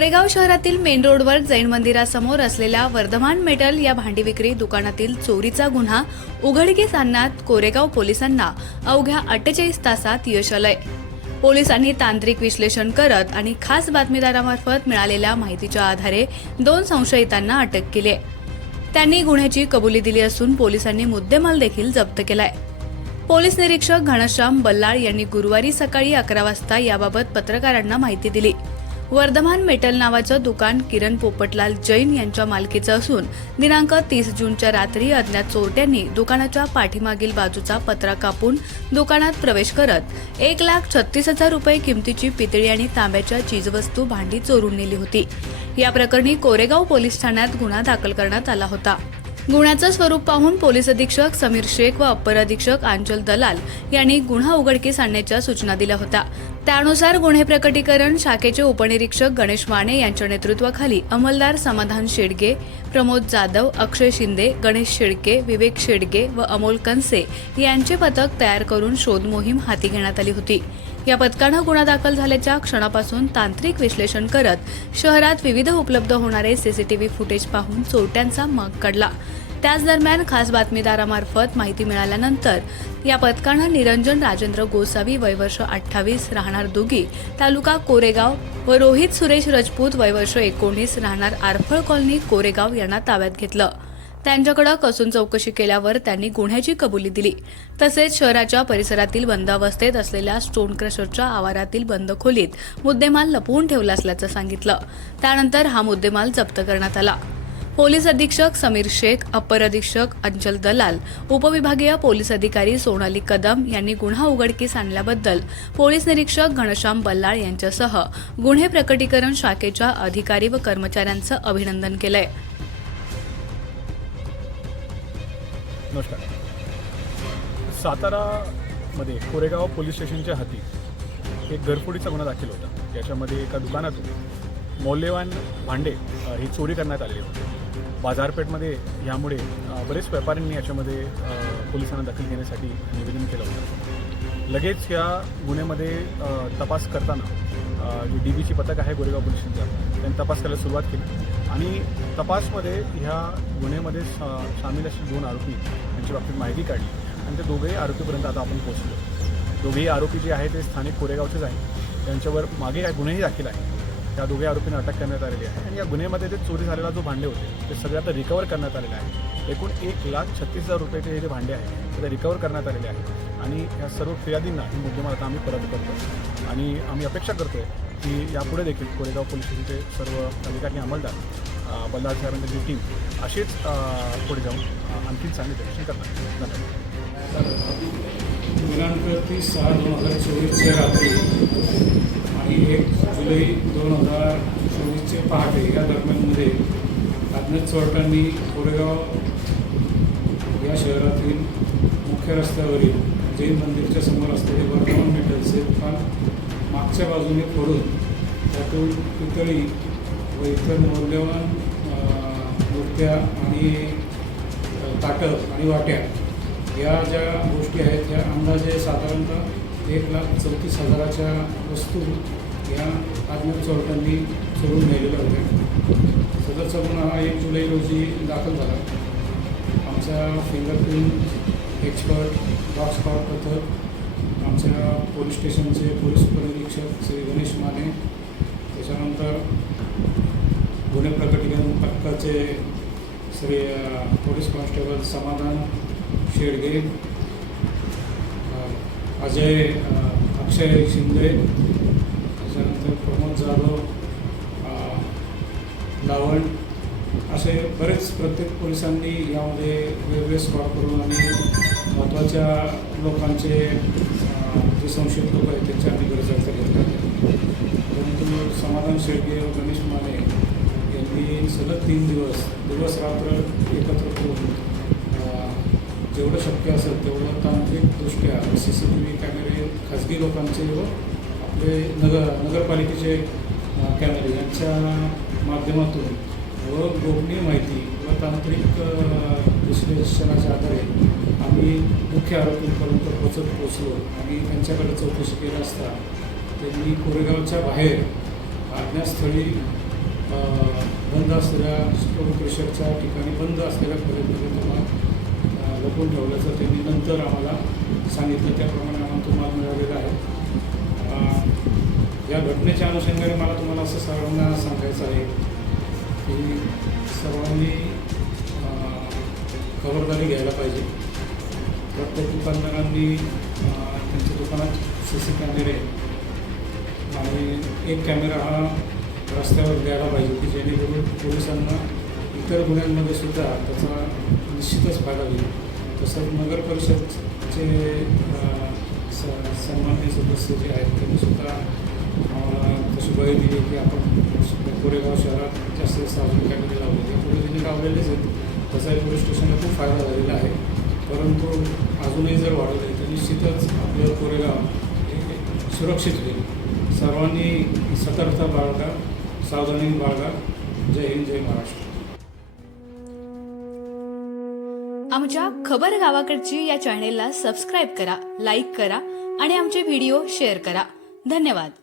कोरेगाव शहरातील मेन रोडवर जैन मंदिरासमोर असलेल्या वर्धमान मेटल या भांडी विक्री दुकानातील चोरीचा गुन्हा उघडकीस आणण्यात कोरेगाव पोलिसांना अवघ्या अठ्ठेचाळीस तासात यश आलंय. पोलिसांनी तांत्रिक विश्लेषण करत आणि खास बातमीदारामार्फत मिळालेल्या माहितीच्या आधारे दोन संशयितांना अटक केली आहे. त्यांनी गुन्ह्याची कबुली दिली असून पोलिसांनी मुद्देमाल देखील जप्त केलाय. पोलीस निरीक्षक घनश्याम बल्लाळ यांनी गुरुवारी सकाळी अकरा वाजता याबाबत पत्रकारांना माहिती दिली. वर्धमान मेटल नावाचं दुकान किरण पोपटलाल जैन यांच्या मालकीचं असून दिनांक तीस जूनच्या रात्री अज्ञात चोरट्यांनी दुकानाच्या पाठीमागील बाजूचा पत्रा कापून दुकानात प्रवेश करत एक लाख छत्तीस हजार रुपये किमतीची पितळी आणि तांब्याच्या चीजवस्तू भांडी चोरून नेली होती. या प्रकरणी कोरेगाव पोलीस ठाण्यात गुन्हा दाखल करण्यात आला होता. गुन्ह्याचं स्वरूप पाहून पोलीस अधीक्षक समीर शेख व अप्पर अधीक्षक आंचल दलाल यांनी गुन्हा उघडकीस आणण्याच्या सूचना दिल्या होत्या. त्यानुसार गुन्हे प्रकटीकरण शाखेचे उपनिरीक्षक गणेश माने यांच्या नेतृत्वाखाली अंमलदार समाधान शेडगे प्रमोद जाधव अक्षय शिंदे गणेश शेडके विवेक शेडगे व अमोल कनसे यांचे पथक तयार करून शोध मोहीम हाती घेण्यात आली होती. या पथकानं गुन्हा दाखल झाल्याच्या क्षणापासून तांत्रिक विश्लेषण करत शहरात विविध उपलब्ध होणारे सीसीटीव्ही फुटेज पाहून चोरट्यांचा मग काढला. त्याच दरम्यान खास बातमीदारामार्फत माहिती मिळाल्यानंतर या पथकानं निरंजन राजेंद्र गोसावी वयवर्ष अठ्ठावीस राहणार दुगी तालुका कोरेगाव व रोहित सुरेश रजपूत वयवर्ष एकोणीस राहणार आरफळ कॉलनी कोरेगाव यांना ताब्यात घेतलं. त्यांच्याकडे कसून चौकशी केल्यावर त्यांनी गुन्ह्याची कबुली दिली. तसेच शहराच्या परिसरातील बंदावस्थेत असलेल्या स्टोन क्रशरच्या आवारातील बंद खोलीत मुद्देमाल लपवून ठेवला असल्याचं सांगितलं. त्यानंतर हा मुद्देमाल जप्त करण्यात आला. पोलीस अधीक्षक समीर शेख अपर अधीक्षक अंचल दलाल उपविभागीय पोलीस अधिकारी सोनाली कदम यांनी गुन्हा उघडकीस आणल्याबद्दल पोलीस निरीक्षक घनश्याम बल्लाळ यांच्यासह गुन्हे प्रकटीकरण शाखेच्या अधिकारी व कर्मचाऱ्यांचं अभिनंदन केलंय. नमस्कार. सातारामध्ये कोरेगाव पोलीस स्टेशनच्या हाती एक घरफोडीचा गुन्हा दाखल होता. याच्यामध्ये एका दुकानातून मौल्यवान भांडे ही चोरी करण्यात आलेली होती. बाजारपेठमध्ये यामुळे बरेच व्यापाऱ्यांनी याच्यामध्ये पोलिसांना दखल घेण्यासाठी निवेदन केलं होतं. लगेच या गुन्ह्यामध्ये तपास करताना जी डी बीची पथक आहे गोरेगाव पोलिसांचा स्टेशनचा त्यांनी तपास करायला सुरुवात केली. आणि तपासमध्ये ह्या गुन्ह्यामध्ये सामील असे दोन आरोपी यांच्या बाबतीत माहिती काढली आणि ते दोघेही आरोपीपर्यंत आता आपण पोहोचलो. दोघेही आरोपी जे आहे ते स्थानिक कोरेगावचेच आहेत. त्यांच्यावर मागे काय गुन्हेही दाखल आहे त्या दोघे आरोपींना अटक करण्यात आलेली आहे. आणि या गुन्ह्यामध्ये ते चोरी झालेला जो भांडे होते ते सगळे आता रिकवर करण्यात आलेले आहे एकूण एक लाख छत्तीस हजार रुपयाचे हे जे भांडे आहेत ते रिकवर करण्यात आलेले आहे आणि या सर्व फिर्यादींना ही मुद्देमाल आता आम्ही परत करतो आणि आम्ही अपेक्षा करतोय की यापुढे देखील कोरेगाव पोलीस स्टेशनचे सर्व अधिकारी आणि अंमलदार अ, साहेबांची टीम अशीच पुढे जाऊन आणखी चांगले चांगली करतात धन्यवाद. दिनांक तीस सहा दोन हजार चोवीसच्या रात्री आणि एक जुलै दोन हजार चोवीसचे पहाटे या दरम्यानमध्ये अज्ञात चोरट्यांनी कोरेगाव या शहरातील मुख्य रस्त्यावरील जैन मंदिरच्या समोर असलेले वर्धमान मेटल्सचे दुकान मागच्या बाजूने फोडून त्यातून पुतळी व इतर मौल्यवान मूर्त्या आणि ताटं आणि वाट्या या ज्या गोष्टी आहेत त्या अंदाजे साधारणतः एक लाख चौतीस हजाराच्या वस्तू या अज्ञात चोरट्यांनी चोरून नेलेल्या होत्या. सदरचा गुन्हा हा एक जुलै रोजी दाखल झाला. आमचा फिंगरप्रिंट एक्सपर्ट डॉग स्पॉट पथक आमच्या पोलीस स्टेशनचे पोलीस उपनिरीक्षक श्री गणेश माने त्याच्यानंतर गुन्हे प्रकटीकरण पथकाचे श्री पोलीस कॉन्स्टेबल समाधान शेडगे अजय अक्षय शिंदे त्याच्यानंतर प्रमोद जाधव लावण असे बरेच प्रत्येक पोलिसांनी यामध्ये वेगवेगळे स्पॉट करून आणि महत्त्वाच्या लोकांचे जे संशयित लोक आहेत त्यांच्या आम्ही चर्चा घेतल्या परंतु समाधान शेळके व गणेश माने यांनी सलग तीन दिवस दिवस रात्र एकत्र करून जेवढं शक्य असेल तेवढं तांत्रिकदृष्ट्या सी सी टी व्ही कॅमेरे खाजगी लोकांचे व आपले नगर नगरपालिकेचे कॅमेरे यांच्या माध्यमातून व गोपनीय माहिती व तांत्रिक विश्लेषणाच्या आधारे आम्ही मुख्य आरोपींपर्यंत पोचत पोचलो. आणि त्यांच्याकडे चौकशी केली असता त्यांनी कोरेगावच्या बाहेर अज्ञातस्थळी बंद असलेल्या स्टोन क्रेशरच्या ठिकाणी बंद असलेल्या खोलीमध्ये तुम्हाला लपून ठेवल्याचं त्यांनी नंतर आम्हाला सांगितलं. त्याप्रमाणे आम्हाला तुम्हाला मिळवलेला आहे. या घटनेच्या अनुषंगाने मला तुम्हाला असं सर्वांना सांगायचं आहे की सर्वांनी खबरदारी घ्यायला पाहिजे. प्रत्येक दुकानदारांनी त्यांच्या दुकानात सी सी कॅमेरे आणि एक कॅमेरा हा रस्त्यावर द्यायला पाहिजे की जेणेकरून पोलिसांना इतर गुन्ह्यांमध्ये सुद्धा त्याचा निश्चितच फायदा होईल. तसंच नगर परिषदचे स सन्मान्य सदस्य जे आहेत त्यांनी सुद्धा आम्हाला तशी बळी दिली की आपण कोरेगाव शहरात जास्त सार्वजनिक कॅमेरे लावले. या पद्धतीने लावलेलेच आहेत त्याचा पोलीस स्टेशनला खूप फायदा झालेला आहे. परंतु तुम्ही जर वाढवले तर निश्चितच आपलं कोरेगाव हे सुरक्षित होईल. सर्वांनी सतर्कता बाळगा सावधानी बाळगा. जय हिंद जय महाराष्ट्र. आमच्या खबर गावाकडची या चॅनेलला सबस्क्राईब करा लाईक करा आणि आमचे व्हिडिओ शेअर करा. धन्यवाद.